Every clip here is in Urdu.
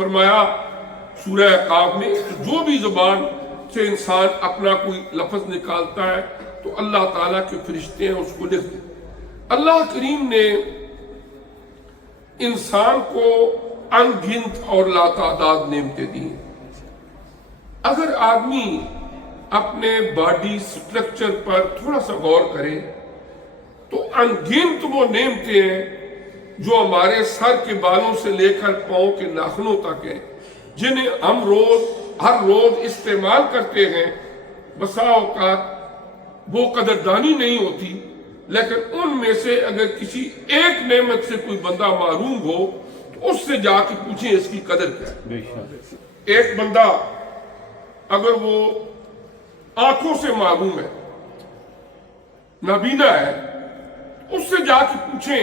فرمایا سورہ قاف میں جو بھی زبان سے انسان اپنا کوئی لفظ نکالتا ہے تو اللہ تعالیٰ کے فرشتے ہیں اس کو لکھتے ہیں۔ اللہ کریم نے انسان کو ان گنت اور لاتعداد نعمتیں دی۔ اگر آدمی اپنے باڈی سٹرکچر پر تھوڑا سا غور کرے تو ان گنت وہ نعمتیں ہیں جو ہمارے سر کے بالوں سے لے کر پاؤں کے ناخنوں تک ہیں، جنہیں ہم ہر روز استعمال کرتے ہیں۔ بسا اوقات وہ قدردانی نہیں ہوتی، لیکن ان میں سے اگر کسی ایک نعمت سے کوئی بندہ محروم ہو تو اس سے جا کے پوچھیں اس کی قدر کیا ہے۔ ایک بندہ اگر وہ آنکھوں سے محروم ہے، نابینا ہے، اس سے جا کے پوچھیں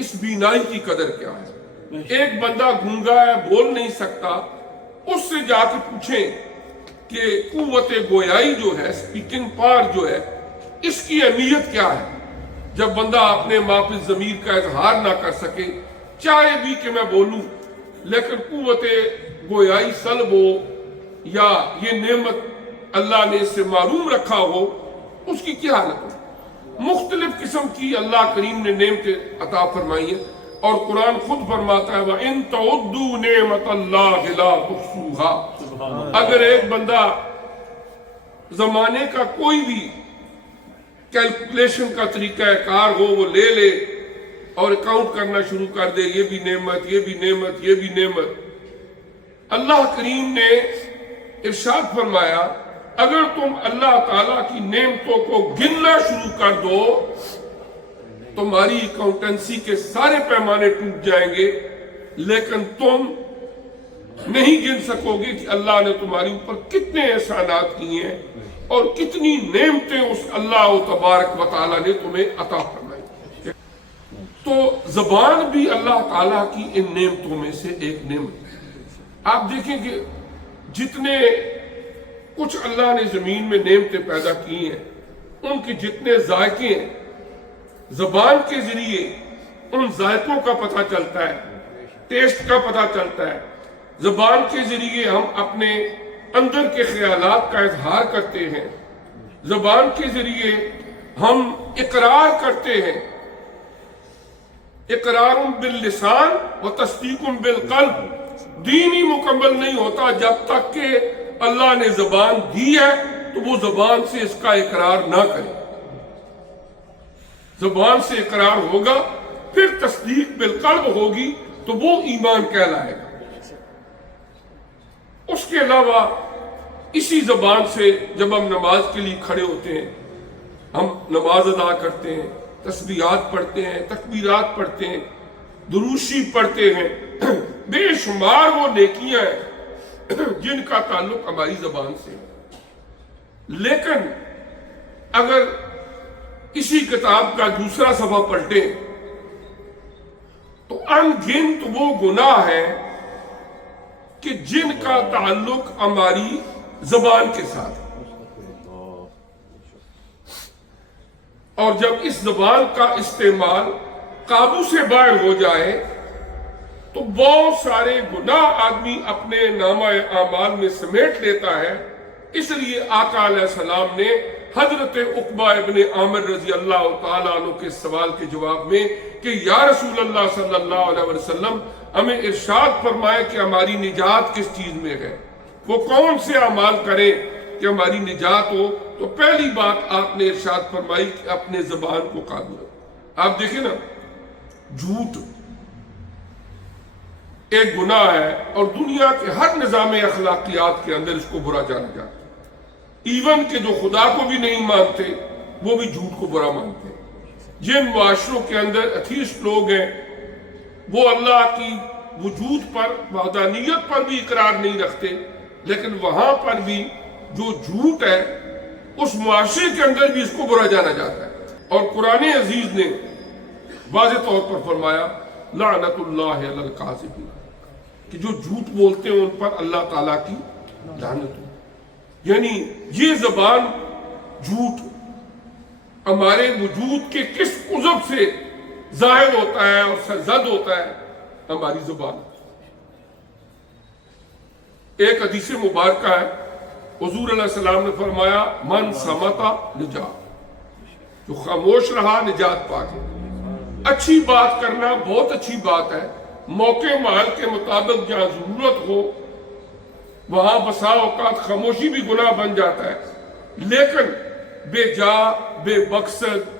اس بینائی کی قدر کیا ہے۔ ایک بندہ گونگا ہے، بول نہیں سکتا، اس سے جا کے پوچھیں کہ قوت گویائی جو ہے، سپیکنگ پاور جو ہے، اس کی اہمیت کیا ہے۔ جب بندہ اپنے مافل ضمیر کا اظہار نہ کر سکے، چاہے بھی کہ میں بولوں، لیکن قوت گویائی سلب ہو یا یہ نعمت اللہ نے اس سے معروم رکھا ہو، اس کی کیا حالت ہو۔ مختلف قسم کی اللہ کریم نے نعمتیں عطا فرمائی ہیں، اور قرآن خود فرماتا ہے وَإِن تَعُدُّوا نِعْمَةَ اللَّهِ لَا تُحْصُوهَا۔ اگر ایک بندہ زمانے کا کوئی بھی کیلکولیشن کا طریقہ کار ہو، وہ لے لے اور اکاؤنٹ کرنا شروع کر دے، یہ بھی نعمت، یہ بھی نعمت، یہ بھی نعمت۔ اللہ کریم نے ارشاد فرمایا اگر تم اللہ تعالیٰ کی نعمتوں کو گننا شروع کر دو تمہاری اکاؤنٹنسی کے سارے پیمانے ٹوٹ جائیں گے، لیکن تم نہیں گن سکو گے کہ اللہ نے تمہاری اوپر کتنے احسانات کیے ہیں اور کتنی نعمتیں اس اللہ تبارک و تعالیٰ نے تمہیں عطا فرمائی۔ تو زبان بھی اللہ تعالیٰ کی ان نعمتوں میں سے ایک نعمت ہے۔ آپ دیکھیں کہ جتنے کچھ اللہ نے زمین میں نعمتیں پیدا کی ہیں، ان کے جتنے ذائقے ہیں، زبان کے ذریعے ان ذائقوں کا پتہ چلتا ہے، ٹیسٹ کا پتہ چلتا ہے۔ زبان کے ذریعے ہم اپنے اندر کے خیالات کا اظہار کرتے ہیں، زبان کے ذریعے ہم اقرار کرتے ہیں۔ اقرار باللسان و تصدیق بالقلب۔ دین ہی مکمل نہیں ہوتا جب تک کہ اللہ نے زبان دی ہے تو وہ زبان سے اس کا اقرار نہ کرے۔ زبان سے اقرار ہوگا، پھر تصدیق بالقلب ہوگی تو وہ ایمان کہلائے گا۔ اس کے علاوہ اسی زبان سے جب ہم نماز کے لیے کھڑے ہوتے ہیں، ہم نماز ادا کرتے ہیں، تسبیحات پڑھتے ہیں، تکبیرات پڑھتے ہیں، دروشی پڑھتے ہیں، بے شمار وہ نیکیاں ہیں جن کا تعلق ہماری زبان سے ہے۔ لیکن اگر اسی کتاب کا دوسرا صفحہ پلٹیں تو ان گنت وہ گناہ ہے کہ جن کا تعلق ہماری زبان کے ساتھ ہے، اور جب اس زبان کا استعمال قابو سے باہر ہو جائے تو بہت سارے گناہ آدمی اپنے نامہ اعمال میں سمیٹ لیتا ہے۔ اس لیے آقا علیہ السلام نے حضرت عقبہ ابن عامر رضی اللہ تعالیٰ عنہ کے سوال کے جواب میں کہ یا رسول اللہ صلی اللہ علیہ وسلم ہمیں ارشاد فرمائے کہ ہماری نجات کس چیز میں ہے، وہ کون سے اعمال کریں کہ ہماری نجات ہو، تو پہلی بات آپ نے ارشاد فرمائی کہ اپنے زبان کو قابو رکھو۔ آپ دیکھیں نا، جھوٹ ایک گناہ ہے اور دنیا کے ہر نظام اخلاقیات کے اندر اس کو برا جانا جاتا ہے۔ ایون کہ جو خدا کو بھی نہیں مانتے وہ بھی جھوٹ کو برا مانتے ہیں۔ جن معاشروں کے اندر ایتھیسٹ لوگ ہیں وہ اللہ کی وجود پر، وحدانیت پر بھی اقرار نہیں رکھتے، لیکن وہاں پر بھی جو جھوٹ ہے اس معاشرے کے اندر بھی اس کو برا جانا جاتا ہے۔ اور قرآن عزیز نے واضح طور پر فرمایا لعنت اللہ علی الکاذبین، کہ جو جھوٹ بولتے ہیں ان پر اللہ تعالیٰ کی لعنت ہو۔ یعنی یہ زبان جھوٹ ہمارے وجود کے کس عضو سے ظاہر ہوتا ہے اور سرزد ہوتا ہے؟ ہماری زبان۔ ایک حدیث مبارکہ ہے، حضور علیہ السلام نے فرمایا من سمتا نجات، جو خاموش رہا نجات پا گیا۔ اچھی بات کرنا بہت اچھی بات ہے، موقع محل کے مطابق جہاں ضرورت ہو وہاں بسا اوقات خاموشی بھی گناہ بن جاتا ہے، لیکن بے جا، بے مقصد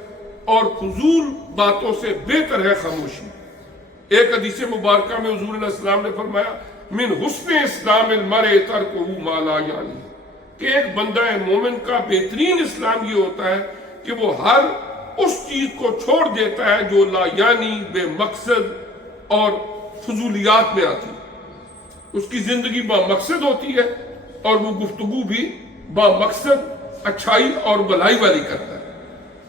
اور فضول باتوں سے بہتر ہے خاموشی۔ ایک حدیث مبارکہ میں حضور علیہ السلام نے فرمایا من حسن اسلام المرء ترکہ ما لا یعنی، کہ ایک بندہ مومن کا بہترین اسلام یہ ہوتا ہے کہ وہ ہر اس چیز کو چھوڑ دیتا ہے جو لا یعنی، بے مقصد اور فضولیات میں آتی، اس کی زندگی با مقصد ہوتی ہے اور وہ گفتگو بھی با مقصد اچھائی اور بھلائی والی کرتا ہے۔